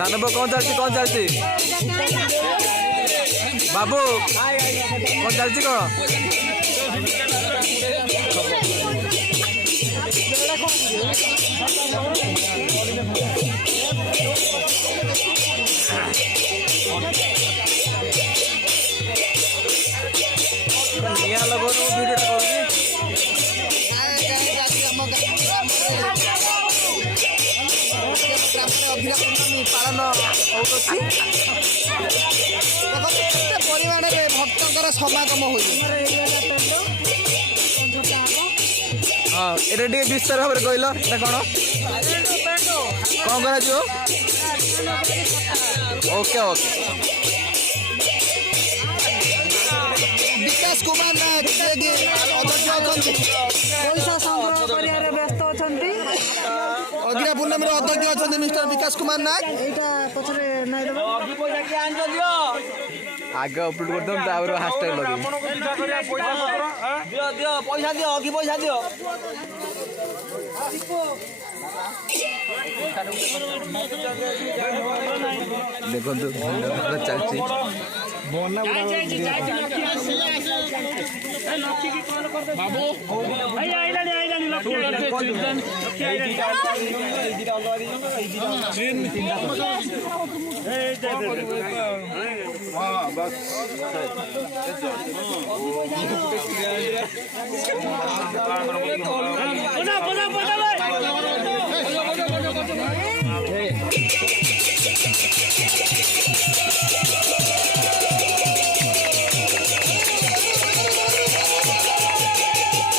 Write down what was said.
सानब कौन चलती बाबू कौन चलती कौन निया लगो वीडियो पालन परिमाण भक्तर समागम हो हाँ ये विस्तार भाव में कहल कौन कौन कर ओके ओके विकास कुमार नायक पैसा संग्रह कर व्यस्त अच्छा अगिरा पूर्णमी अध्यक्ष अच्छा मिस्टर विकास कुमार नायक पचरे आगे अपलोड कर दम तापर हैशटैग लगे दियो पैसा दियो अगी पैसा दियो देखो चलती बाबू बस